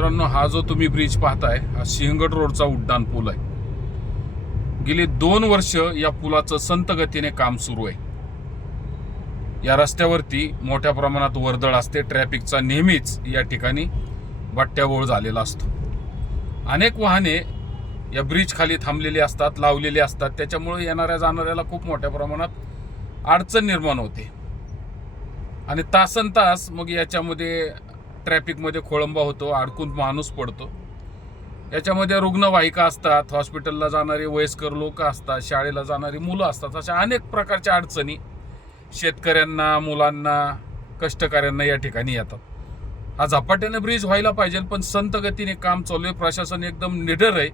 मित्रांनो हा जो तुम्ही ब्रिज पाहताय हा सिंहगड रोडचा उड्डाण पूल आहे. गेली दोन वर्ष या पुलाचं संत गतीने काम सुरू आहे. या रस्त्यावरती मोठ्या प्रमाणात वर्दळ असते. ट्रॅफिकचा नेहमीच या ठिकाणी बट्ट्याबोळ झालेला असतो. अनेक वाहने या ब्रिज खाली थांबलेली असतात लावलेली असतात. त्याच्यामुळे येणाऱ्या जाणाऱ्याला खूप मोठ्या प्रमाणात अडचण निर्माण होते. आणि तासन तास मग याच्यामध्ये ट्रॅफिकमध्ये खोळंबा होतो अडकून माणूस पडतो. याच्यामध्ये रुग्णवाहिका असतात हॉस्पिटलला जाणारे वयस्कर लोक असतात शाळेला जाणारी मुलं असतात अशा अनेक प्रकारच्या अडचणी शेतकऱ्यांना मुलांना कष्टकऱ्यांना या ठिकाणी येतात. हा झपाट्याने ब्रिज व्हायला पाहिजे पण संत गतीने काम चालू आहे. प्रशासन एकदम निडर आहे.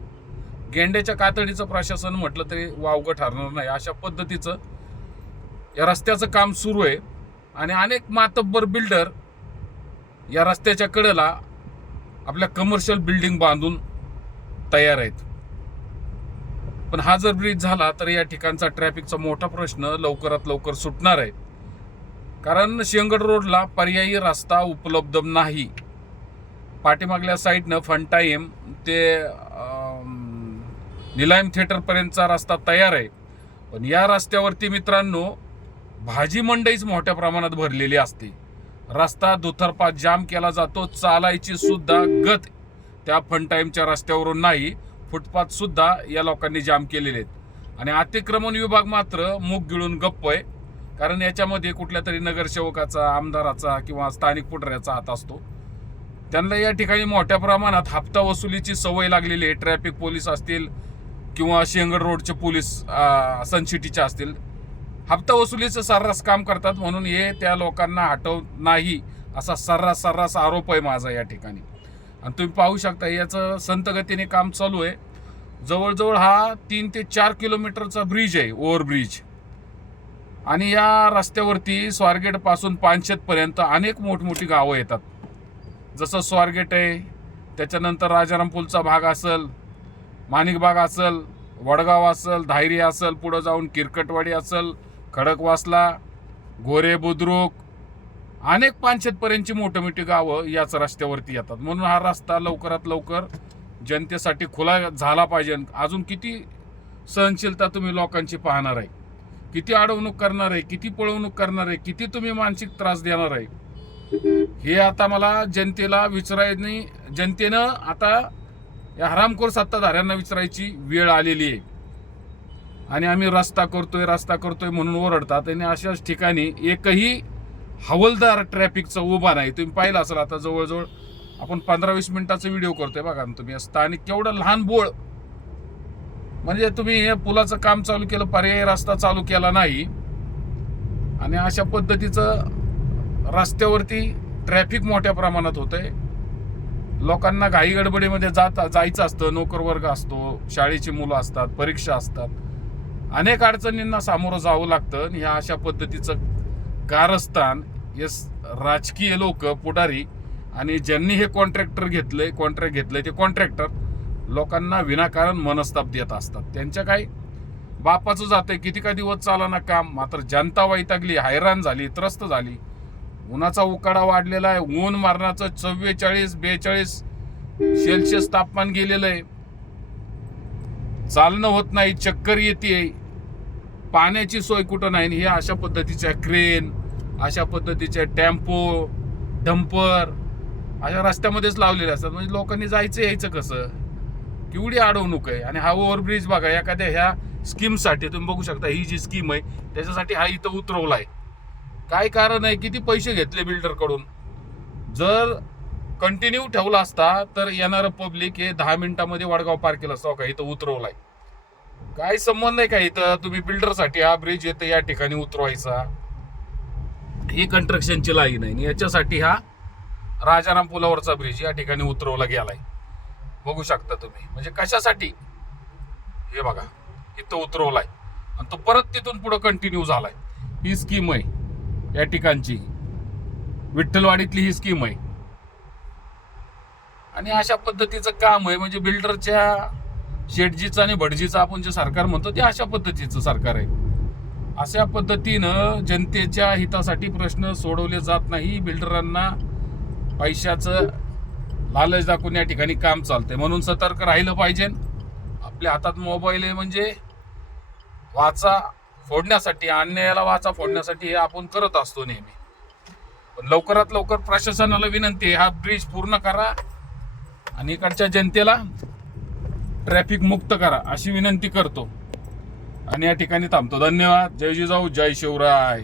गेंड्याच्या कातडीचं प्रशासन म्हटलं तरी वावगं ठरणार नाही. अशा पद्धतीचं या रस्त्याचं काम सुरू आहे. आणि अनेक मातब्बर बिल्डर या रस्त्याच्या कडेला आपल्या कमर्शियल बिल्डिंग बांधून तयार आहेत. पण हा जर ब्रिज झाला तर या ठिकाणचा ट्रॅफिकचा मोठा प्रश्न लवकरात लवकर सुटणार आहे. कारण शिंगड रोडला पर्यायी रस्ता उपलब्ध नाही. पाठीमागल्या साईडनं फन टाईम ते निलायम थिएटरपर्यंतचा रस्ता तयार आहे. पण या रस्त्यावरती मित्रांनो भाजी मंडईच मोठ्या प्रमाणात भरलेली असते. रस्ता दुतर्फा जाम केला जातो चालायची सुद्धा गत त्या फन टाईमच्या रस्त्यावरून नाही फुटपाथ सुद्धा या लोकांनी जाम केलेले आहेत. आणि अतिक्रमण विभाग मात्र मुख गिळून गप्प आहे कारण याच्यामध्ये कुठल्या तरी नगरसेवकाचा आमदाराचा किंवा स्थानिक पुटऱ्याचा हात असतो. त्यांना या ठिकाणी मोठ्या प्रमाणात हप्ता वसुलीची सवय लागलेली आहे. ट्रॅफिक पोलीस असतील किंवा शेंगड रोडचे पोलीस सनसिटीचे असतील. हप्ता वसुलीचं सर्रास काम करतात म्हणून हे त्या लोकांना हटव नाही असा सर्रास सर्रास आरोप आहे माझा या ठिकाणी. आणि तुम्ही पाहू शकता याचं संतगतीने काम चालू आहे. जवळजवळ हा तीन ते चार किलोमीटरचा ब्रिज आहे ओव्हरब्रिज आणि या रस्त्यावरती स्वारगेटपासून पानशेतपर्यंत अनेक मोठमोठी गावं येतात. जसं स्वारगेट आहे त्याच्यानंतर राजाराम पूलचा भाग असेल माणिकबाग असेल वडगाव असेल धायरी असेल पुढं जाऊन किरकटवाडी असेल खडकवासला गोरे बुद्रुक अनेक पानशेतपर्यंतची मोठी मोठी गावं याच रस्त्यावरती येतात. म्हणून हा रस्ता लवकरात लवकर जनतेसाठी खुला झाला पाहिजे. अजून किती सहनशीलता तुम्ही लोकांची पाहणार आहे? किती अडवणूक करणार आहे? किती पळवणूक करणार आहे? किती तुम्ही मानसिक त्रास देणार आहे? हे आता मला जनतेला विचारायनी जनतेनं आता या हरामखोर सत्ताधाऱ्यांना विचारायची वेळ आलेली आहे. आणि आम्ही रस्ता करतोय रस्ता करतोय म्हणून ओरडतात. आणि अशाच ठिकाणी एकही हवलदार ट्रॅफिकचा उभा नाही. तुम्ही पाहिलं असाल आता जवळजवळ आपण पंधरा वीस मिनिटाचा व्हिडिओ करतोय बघा ना तुम्ही. स्थानिक केवढं लहान बोळ. म्हणजे तुम्ही हे पुलाचं काम चालू केलं पर्यायी रस्ता चालू केला नाही. आणि अशा पद्धतीचं रस्त्यावरती ट्रॅफिक मोठ्या प्रमाणात होतंय. लोकांना घाई गडबडीमध्ये जात जायचं असतं. नोकरवर्ग असतो शाळेची मुलं असतात परीक्षा असतात. अनेक अडचणींना सामोरं जावं लागतं आणि ह्या अशा पद्धतीचं कारस्थान येस राजकीय लोक पुढारी आणि ज्यांनी हे कॉन्ट्रॅक्टर घेतले कॉन्ट्रॅक्ट घेतले ते कॉन्ट्रॅक्टर लोकांना विनाकारण मनस्ताप देत असतात. त्यांच्या काय बापाचं जाते किती का दिवस चाला ना काम मात्र जनता वैतागली हैराण झाली त्रस्त झाली. उन्हाचा उकाडा वाढलेला आहे ऊन मारण्याचं चव्वेचाळीस बेचाळीस सेल्सिअस तापमान गेलेलं आहे. चालणं होत नाही चक्कर येते पाण्याची सोय कुठं नाही हे अशा पद्धतीच्या क्रेन अशा पद्धतीचे टेम्पो डंपर अशा रस्त्यामध्येच लावलेले असतात. म्हणजे लोकांनी जायचं यायचं कसं? केवढी अडवणूक आहे. आणि हा ओव्हरब्रिज बघा एखाद्या ह्या स्कीमसाठी तुम्ही बघू शकता ही जी स्कीम आहे त्याच्यासाठी हा इथं उतरवला आहे काय कारण आहे? किती पैसे घेतले बिल्डरकडून जर कंटिन्यू ठेवला असता तर येणारं पब्लिक हे दहा मिनिटामध्ये वडगाव पार केलं असतं. हो का? इथं उतरवलाय. काय संबंध आहे का इथं? तुम्ही बिल्डरसाठी हा ब्रिज येतं या ठिकाणी उतरवायचा. ही कंस्ट्रक्शनची लाईन आहे. आणि याच्यासाठी हा राजाराम पुलावरचा ब्रिज या ठिकाणी उतरवला गेलाय. बघू शकता तुम्ही. म्हणजे कशासाठी? हे बघा. इथं उतरवलाय. आणि तो परत तिथून पुढे कंटिन्यू झालाय. ही स्कीम आहे या ठिकाणची. विठ्ठलवाडीतली ही स्कीम आहे. आणि अशा पद्धतीचं काम आहे. म्हणजे बिल्डरच्या शेटजीचं आणि भटजीचं आपण जे सरकार म्हणतो ते अशा पद्धतीचं सरकार आहे. अशा पद्धतीनं जनतेच्या हितासाठी प्रश्न सोडवले जात नाही. बिल्डरांना पैशाचं लालच दाखवून या ठिकाणी काम चालतंय. म्हणून सतर्क राहिलं पाहिजे. आपल्या हातात मोबाईल आहे म्हणजे वाचा फोडण्यासाठी अन्यायाला वाचा फोडण्यासाठी हे आपण करत असतो नेहमी. पण लवकरात लवकर प्रशासनाला विनंती आहे हा ब्रिज पूर्ण करा. आणि इकडच्या जनतेला ट्रॅफिक मुक्त करा अशी विनंती करतो. आणि या ठिकाणी थांबतो. धन्यवाद. जय जिजाऊ जय शिवराय.